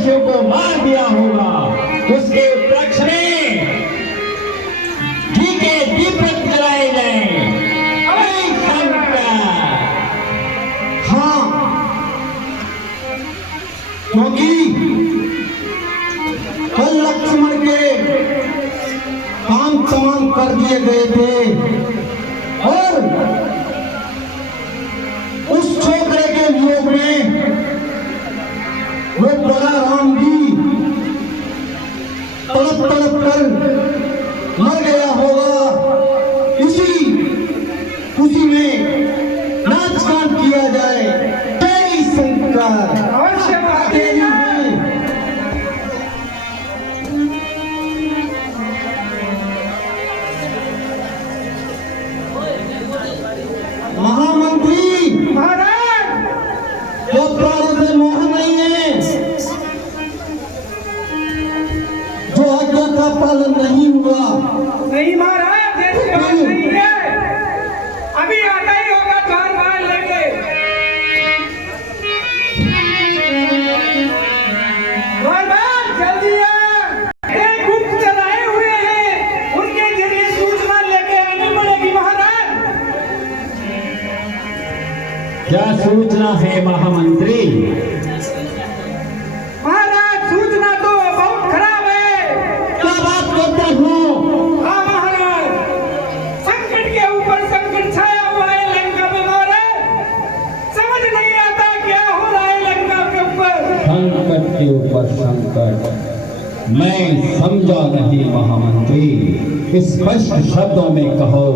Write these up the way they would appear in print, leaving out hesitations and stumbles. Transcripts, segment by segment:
राक्षसों को मार दिया होगा, उसके उपलक्ष्य में घी के दीपक जलाए जाएं। अरे शंकर! हाँ, क्योंकि कल लक्ष्मण के काम तमाम कर दिए गए थे और उस छोकरे के वियोग में वो बड़ा राम जी तड़प तड़प कर मर गया होगा। इसी खुशी में नाच गान किया जाए। जय शंकर। अवश्य महामंत्री महाराज, जो प्राणों से मोह नहीं है, जो आज्ञा का पालन नहीं हुआ, नहीं महाराज, ऐसी बात नहीं है। अभी आता ही होगा द्वार बाहर लेके। द्वार बाहर जल्दी आ। एक गुप्त चलाए हुए हैं, उनके जरिए सूचना लेके आनी पड़ेगी महाराज। क्या सूचना है महामंत्री? महाराज, सूचना तो बहुत खराब है। क्या बात करते हो? हाँ महाराज, संकट के ऊपर संकट छाया हुआ है लंका में महाराज। समझ नहीं आता क्या हो रहा है लंका के ऊपर। संकट के ऊपर संकट, मैं समझा नहीं महामंत्री। स्पष्ट शब्दों में कहो,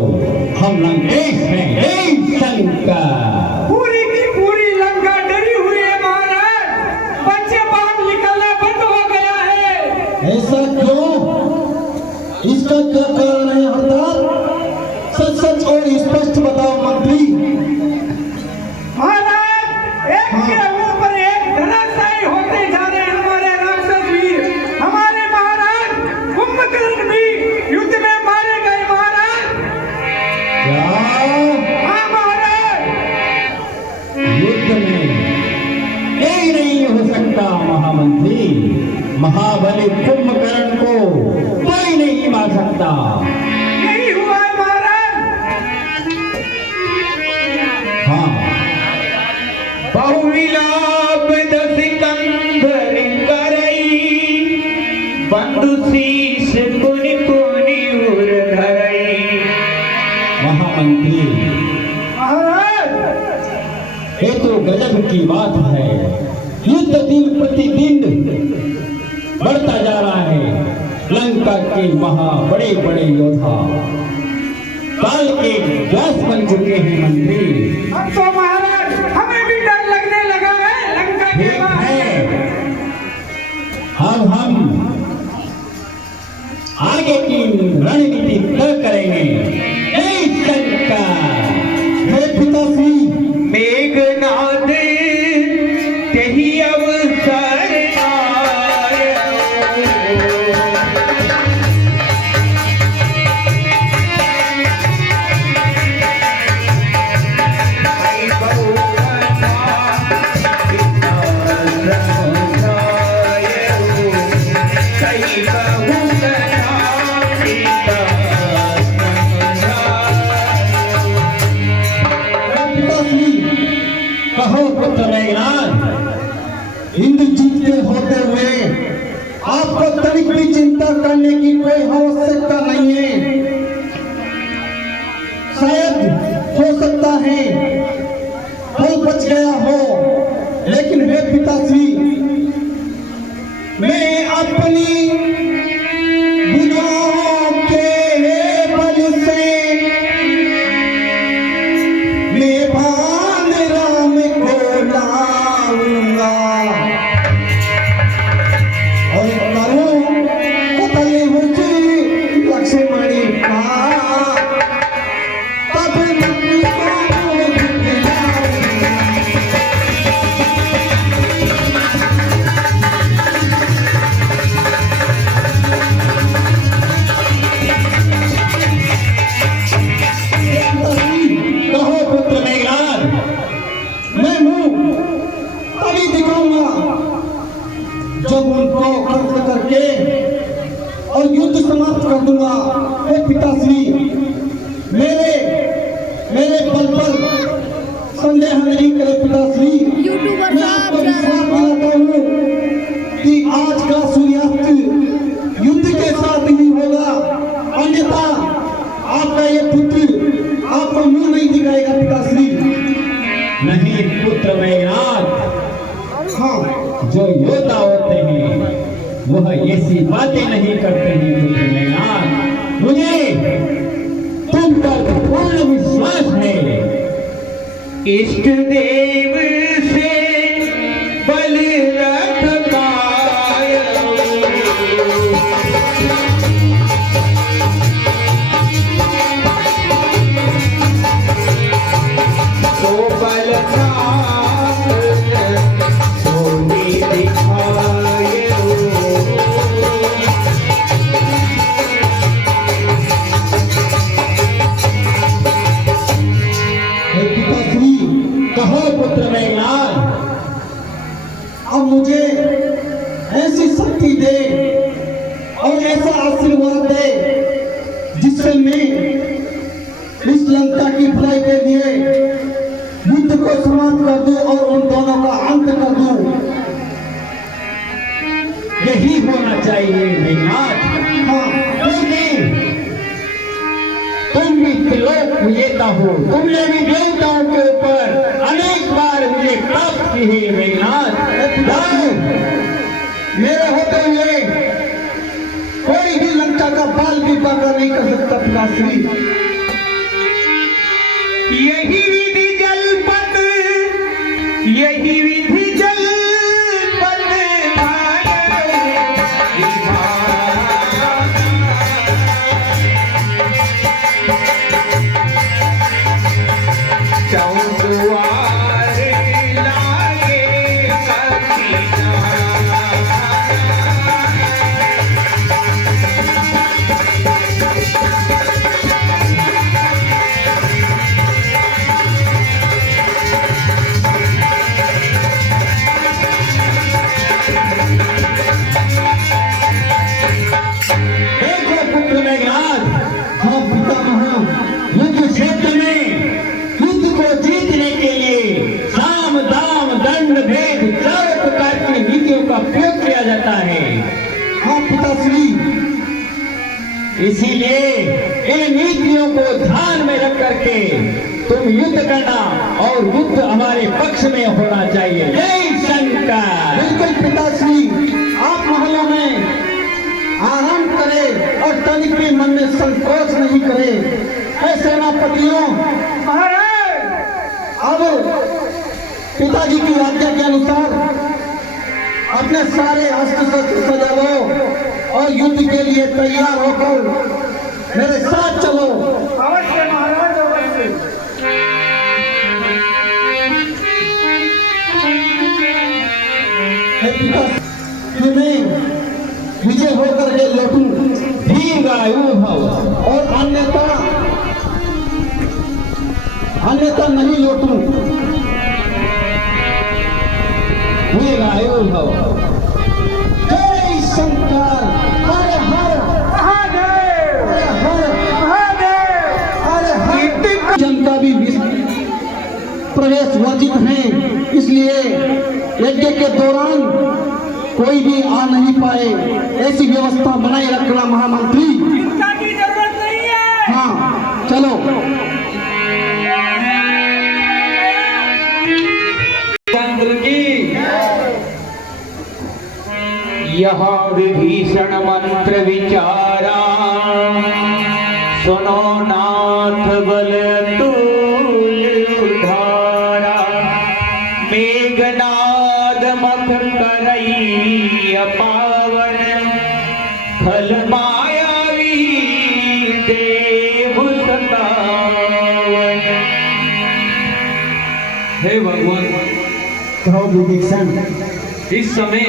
हम लंकेश हैं। हे शंकर! पूरी की पूरी लंका डरी हुई है महाराज। बच्चे बाहर निकलना बंद हो गया है। ऐसा क्यों? इसका क्या कारण है हरदार? सच सच और स्पष्ट बताओ मंत्री। महाराज, एक के ऊपर एक धराशायी होते जा रहे हैं हमारे राक्षस वीर। हमारे महाराज कुंभकर्ण भी युद्ध में मारे गए महाराज। क्या हाँ महाराज। युद्ध में? यही नहीं हो सकता महामंत्री। महाबली कुंभकर्ण को कोई नहीं मार सकता। यही हुआ है महाराज। हाँ, बहुविलाप दस कंधर करई, बंधु शीश पुनि पुनि उर धरई। महामंत्री, महाराज, ये तो गजब की बात है। युद्ध दिन प्रतिदिन बढ़ता जा रहा है। लंका के बड़े बड़े योद्धा काल के व्यास बन चुके हैं मंत्री। अब तो महाराज हमें भी डर लगने लगा है लंका के ठीक बाहर। है, अब हम आगे की रणनीति तय करेंगे। हे शंकर! हे पिताश्री, मेघनाद तेहि अवसर आयो। आई बहुकथा पिता समझायो, कई बहुकथा पिता पिताश्री, कहो पुत्र मेघनाद, इंद्रजीत के होते हुए आपको तनिक भी चिंता करने की कोई आवश्यकता नहीं है। शायद हो सकता है कोई बच गया हो, लेकिन हे पिताश्री, मैं अपनी गुनाहों के बल से मैं भान राम को लाऊंगा और करूं कतल मुझे लक्ष्मणी का। तब उनको खत्म करके और युद्ध समाप्त कर दूंगा। हे पिताश्री, मेरे बल पर संदेह नहीं करे पिताश्री। यूट्यूबर मैं साहब आपको विश्वास दिलाता हूँ कि आज का सूर्यास्त युद्ध के साथ ही होगा, अन्यथा आपका ये पुत्र आपको मुंह नहीं दिखाएगा पिताश्री। नहीं पुत्र मेघनाथ, हाँ, जो योद्धा होते हैं वह ऐसी बातें नहीं करते हैं पुत्र मेघनाथ। मुझे तुम पर पूर्ण विश्वास है। इष्ट देव से बल रखताय, तो बल सोनी दिखाए। हे पिताश्री, कहो पुत्र मेघनाथ, अब मुझे ऐसी शक्ति दे और ऐसा आशीर्वाद दे जिससे मैं इस लंका की भलाई के लिए युद्ध को समाप्त कर दूं और उन दोनों का अंत कर दूं। यही होना चाहिए मेघनाथ। हाँ, क्योंकि तुम भी त्रिलोक विजेता हो, तुमने भी देवताओं के ऊपर अनेक बार विजय प्राप्त की है मेघनाथ। जाओ, मेरे होते हुए कोई भी लंका का बाल भी बाका नहीं कर सकता पिताश्री। यही विधि जलपत, यही विधि जलपत चौद्वार लागे कपिना। देखो पुत्र मेघनाथ, हाँ पितामह, युद्ध क्षेत्र में युद्ध को जीतने के लिए साम दाम दंड भेद चारों प्रकार की नीतियों का प्रयोग किया जाता है। हाँ पिताश्री, इसीलिए इन नीतियों को ध्यान में रख करके तुम युद्ध करना और युद्ध हमारे पक्ष में होना चाहिए। जय शंकर। बिल्कुल पिताश्री, आप महलों में आराम करें और तनिक भी मन में संकोच नहीं करें। हे सेनापतियों, महाराज, अब पिताजी की आज्ञा के अनुसार अपने सारे अस्त्र शस्त्र सजा लो और युद्ध के लिए तैयार होकर मेरे साथ चलो। अवश्य महाराज, अवश्य। हे पिता, मैं विजय होकर के लौटूं दीर्घायु भव। और अन्यथा नहीं लौटूं। दीर्घायु भव। जय शंकर, हर हर महादेव, हर हर महादेव। हर हर। जनता भी प्रवेश वर्जित है, इसलिए यज्ञ के दौरान कोई भी आ नहीं पाए, ऐसी व्यवस्था बनाए रखना महामंत्री। चिंता की जरूरत नहीं है। हाँ, चलो। चंद्र की यहाँ विभीषण मंत्र विचारा, सुनो नाथ बल तूल उधारा। मेघनाद मख करई पावन, फल मायावी देव सतावन। हे भगवान, कहो विभीषण। इस समय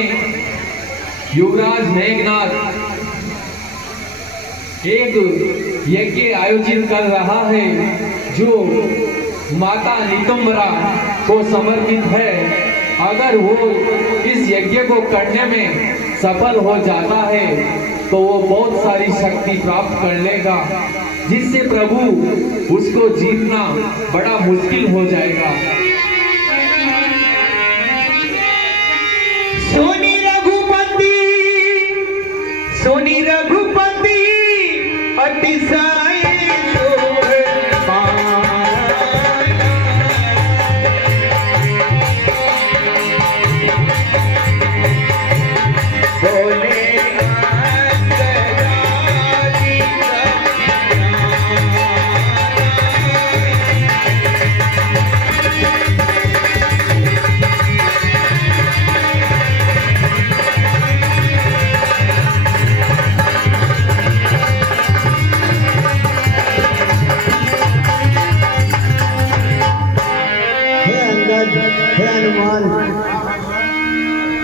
युवराज मेघनाथ एक यज्ञ आयोजित कर रहा है जो माता नितंबरा को समर्पित है। अगर वो इस यज्ञ को करने में सफल हो जाता है तो वो बहुत सारी शक्ति प्राप्त कर लेगा, जिससे प्रभु उसको जीतना बड़ा मुश्किल हो जाएगा। सोनी रघुपति अतिशय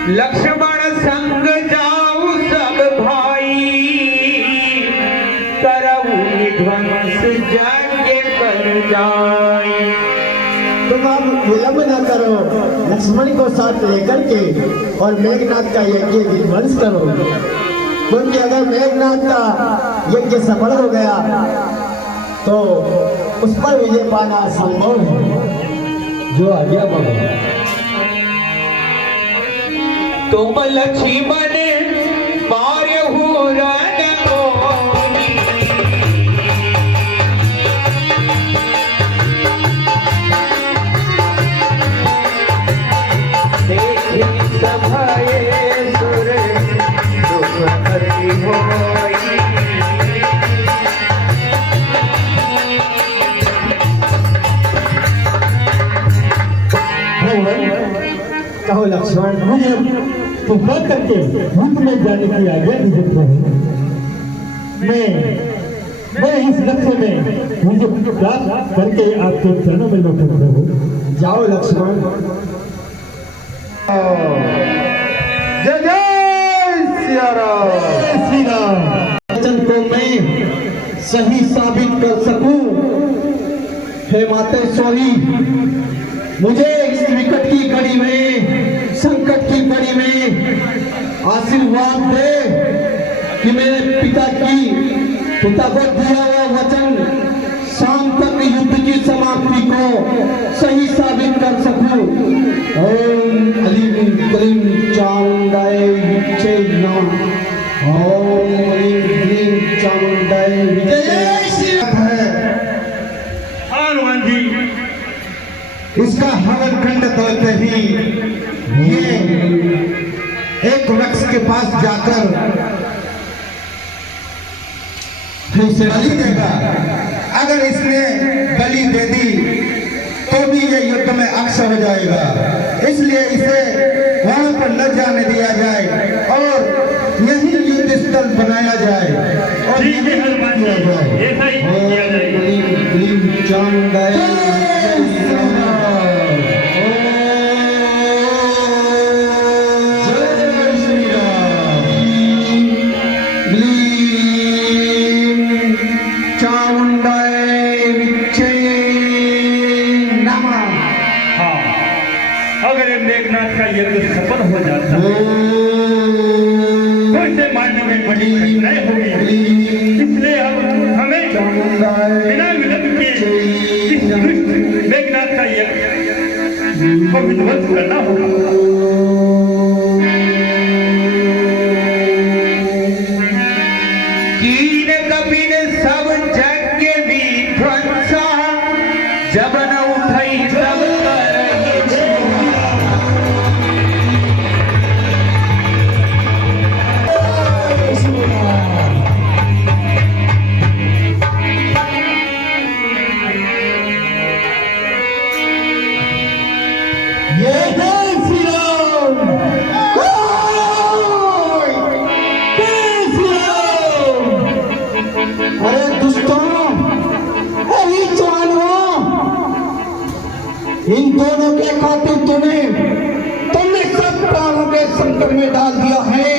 लक्ष्मण संग जाऊ सब भाई, करऊ ध्वंस जाके कर जाई। तुम आप विलंब न करो, लक्ष्मण को साथ लेकर के और मेघनाथ का यज्ञ विध्वंस करो, क्योंकि अगर मेघनाथ का यज्ञ सफल हो गया तो उस पर विजय पाना संभव है। जो आज्ञा बाबा। तुम लक्ष्मण मार्यहु रणभूमि, देखि सभये सुर दुख अति होई। कहो लक्ष्मण, मुझे कृपा करके युद्ध में जाने की आज्ञा दीजिए प्रभु। मैं इस लक्ष्य में मुझे प्राप्त करके आपके चरणों में लौटूं प्रभु। जाओ लक्ष्मण। जय जय सिया राम। जय श्री राम। वचन को मैं सही साबित कर सकूं, हे मातेश्वरी, मुझे इस विकट की घड़ी में, संकट की घड़ी में आशीर्वाद दे कि मेरे पिता को दिया हुआ वचन शाम तक युद्ध की समाप्ति को सही साबित कर सकूं। ओम अलीम कलीम चामुंडाय विजय नाम। ओम अलीम कलीम चामुंडाय विजय है। हनुमान जी, इसका हवन खंड तोड़ते ही ये एक वृक्ष के पास जाकर इसे बलि देगा। अगर इसने बलि दे दी तो भी ये युद्ध में अक्षय हो जाएगा, इसलिए इसे वहां पर न जाने दिया जाए और यही युद्ध स्थल बनाया जाए और यही हनुमान किया जाए। ऐसा ही किया जाएगा। अगर ये मेघनाथ का यज्ञ सफल हो जाता है तो इसे मारने में बड़ी कठिनाई होगी, इसलिए अब हमें बिना विलंब के इस दुष्ट मेघनाथ का यज्ञ को विध्वंस करना होगा। कीन कपिन सब यज्ञ विध्वंसा, जब न उठई तब करहि अरे दुष्टों, अरे जवानों, इन दोनों के खातिर तुमने सब प्राणों के संकट में डाल दिया है।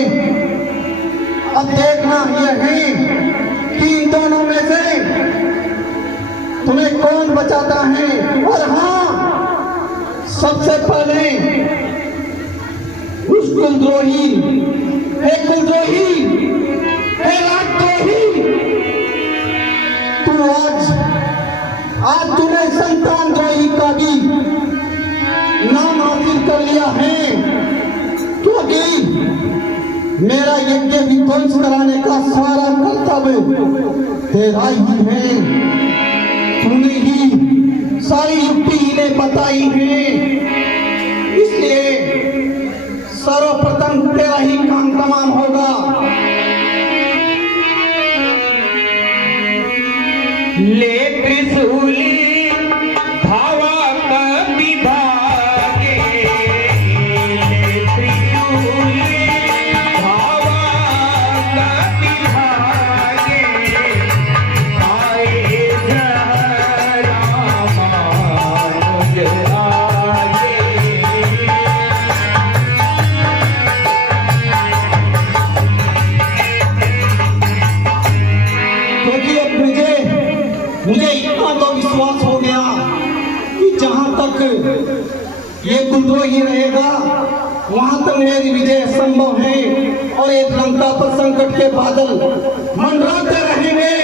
अब देखना यह है कि इन दोनों में से तुम्हें कौन बचाता है। और हाँ, सबसे पहले उस कुलद्रोही हे कुलद्रोही, हे राजद्रोही, तू आज तूने संतान द्रोही का भी नाम हासिल कर लिया है, क्योंकि मेरा यज्ञ विध्वंस कराने का सारा कर्तव्य तेरा ही है। तूने ही सारी युक्ति इन्हें बताई है, इसलिए सर्वप्रथम तेरा ही काम तमाम होगा। ले त्रिशूली धावा कपि भागे, ले त्रिशूली धावा कपि भागे, आए रामानुज आगे। क्योंकि अब मुझे इतना तो विश्वास हो गया कि जहां तक ये कुलद्रोही रहेगा वहां तक मेरी विजय संभव है और एक लंका पर संकट के बादल मंडराते रहेंगे।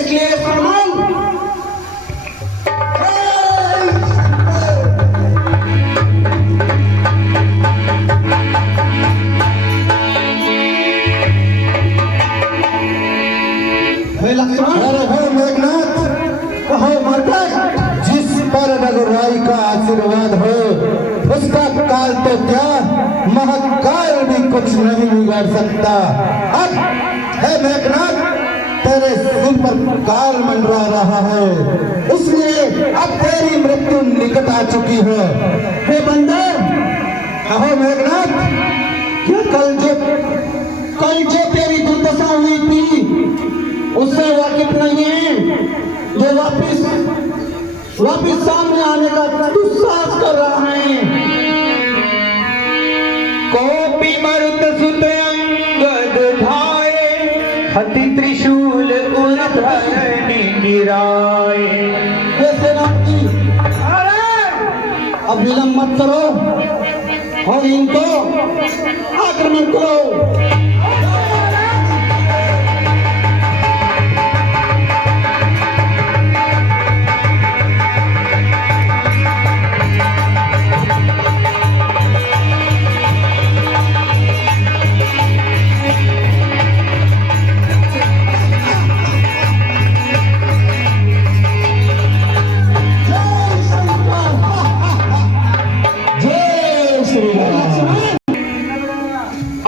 इसलिए सामान जिस पर रघुराई का आशीर्वाद हो उसका काल तो क्या महाकाल भी कुछ नहीं बिगाड़ सकता। अब है मेघनाथ, तेरे सिर पर काल मंडरा रहा है, इसलिए अब तेरी मृत्यु निकट आ चुकी है। हे बंदर, कहो मेघनाथ, क्या कल जो तेरी दुर्दशा हुई थी उससे वाकिफ नहीं है, जो वापिस सामने आने का दुस्साहस कर रहा है। कोपि मरुत सुत अंगद धाये, हति त्रिशूल उर्धनि गिराए। हे सेनापति, अब विलंब मत करो और इनको आक्रमण करो।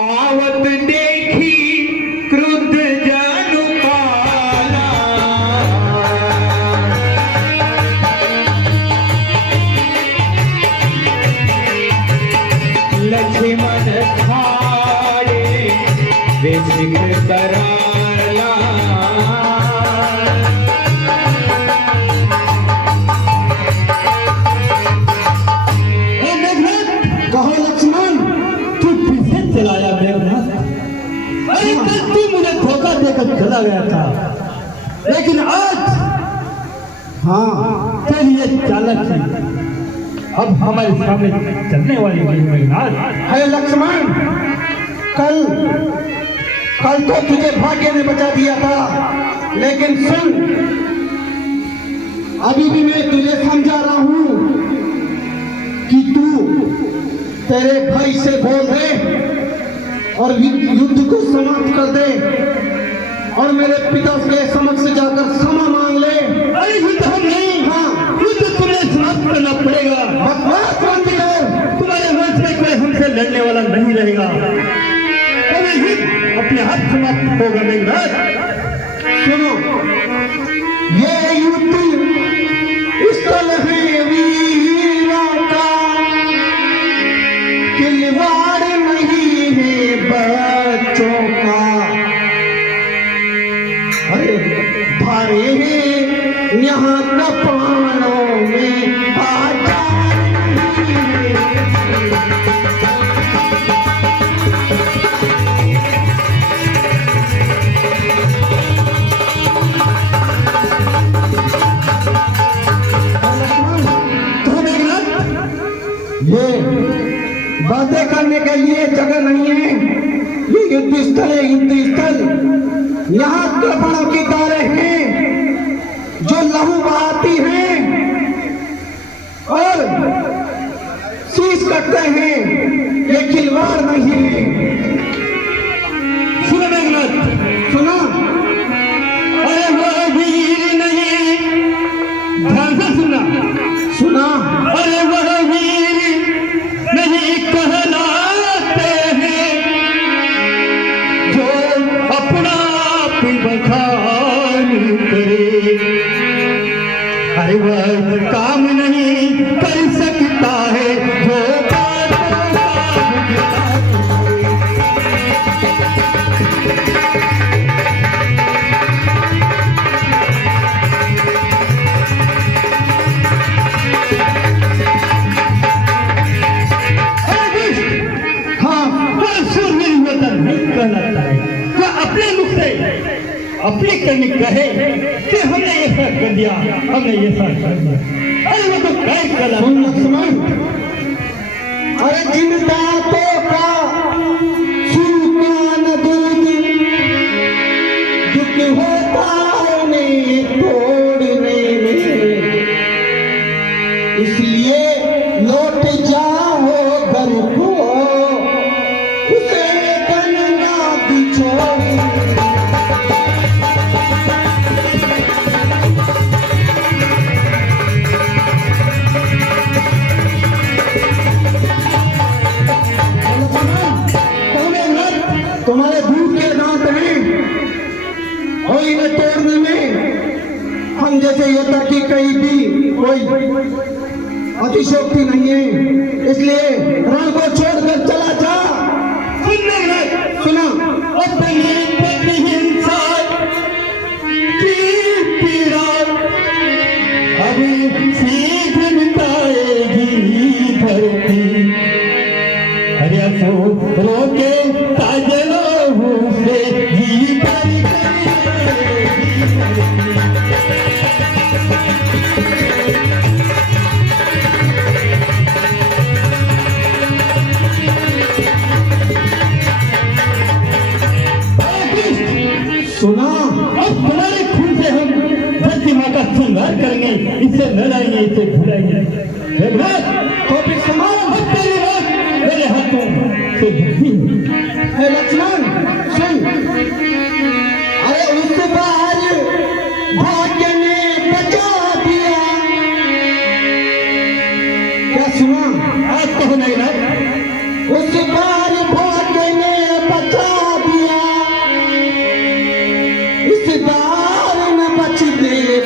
आवत देखी क्रुद्ध जनु काला, लक्ष्मण खाड़े वे सिख कराला। कहो लक्ष्मण, तू पीछे चलाया मेघनाथ। अरे कल तू मुझे धोखा देकर चला गया था, लेकिन आज हाँ तेरी ये चालक थी अब हमारे सामने चलने वाली है मेघनाथ। हे लक्ष्मण, कल तो तुझे भाग्य ने बचा दिया था, लेकिन सुन, अभी भी मैं तुझे समझा रहा हूं कि तू तेरे भाई से बोल दे और युद्ध को समाप्त कर दे और मेरे पिता के समक्ष जाकर क्षमा मांग ले। अरे युद्ध हम नहीं, हाँ, युद्ध तुम्हें समाप्त करना पड़ेगा। बकवास बंद कर। तुम्हारे वंश में कोई हमसे लड़ने वाला नहीं रहेगा, कभी युद्ध अपने हाथ समाप्त होगा मेघनाथ। सुनो, ये युद्ध स्थल है वीरों का, खिलवाड़ नहीं है बच्चों का। अरे भारे हैं यहाँ कपानों में बाजार नहीं है। ये बातें करने के लिए जगह नहीं है, ये युद्ध स्थल यहाँ कृपणों की तारे हैं जो लहू बहाती हैं और शीश कटते हैं। ये खिलवाड़ नहीं है। सुनो मेघनाथ, सुना? अरे वह वीर नहीं, ध्यान से सुनना, सुना? अरे वह वीर नहीं कहलाते हैं जो अपना आप बखान करे। अरे वह काम नहीं कर सकता है जो बातों का भुगतान करे। कहलाता है जो अपने मुख से अपने करने कहे कि हमने ऐसा कर दिया, हमने ऐसा कर दिया, अरे वो तो कैद कहलाता है। अरे जिन दांतों का सुल्तान दूध दुख होता उन्हें तोड़ने में, इसलिए लौट जाओ घर को उसे गंगा बिछोड़ी। तुम्हारे दूध के दांत हैं और इन्हें तोड़ने में हम जैसे योद्धा की कहीं भी कोई अतिशोक्ति नहीं है। इसलिए रण को छोड़कर चला जा। सुना? अपनी प्रतिहिंसा की पीड़ा अभी सीध मिटाएगी धरती। अरे असो रोके ताजलों से जी भर सुना? अब तुम्हारे खून से हम धरती माँ का श्रृंगार करेंगे, इससे लड़ाएंगे, इससे भिड़ाएंगे। तो फिर सुना? अब तेरी बात मेरे हाथों से झुकती है।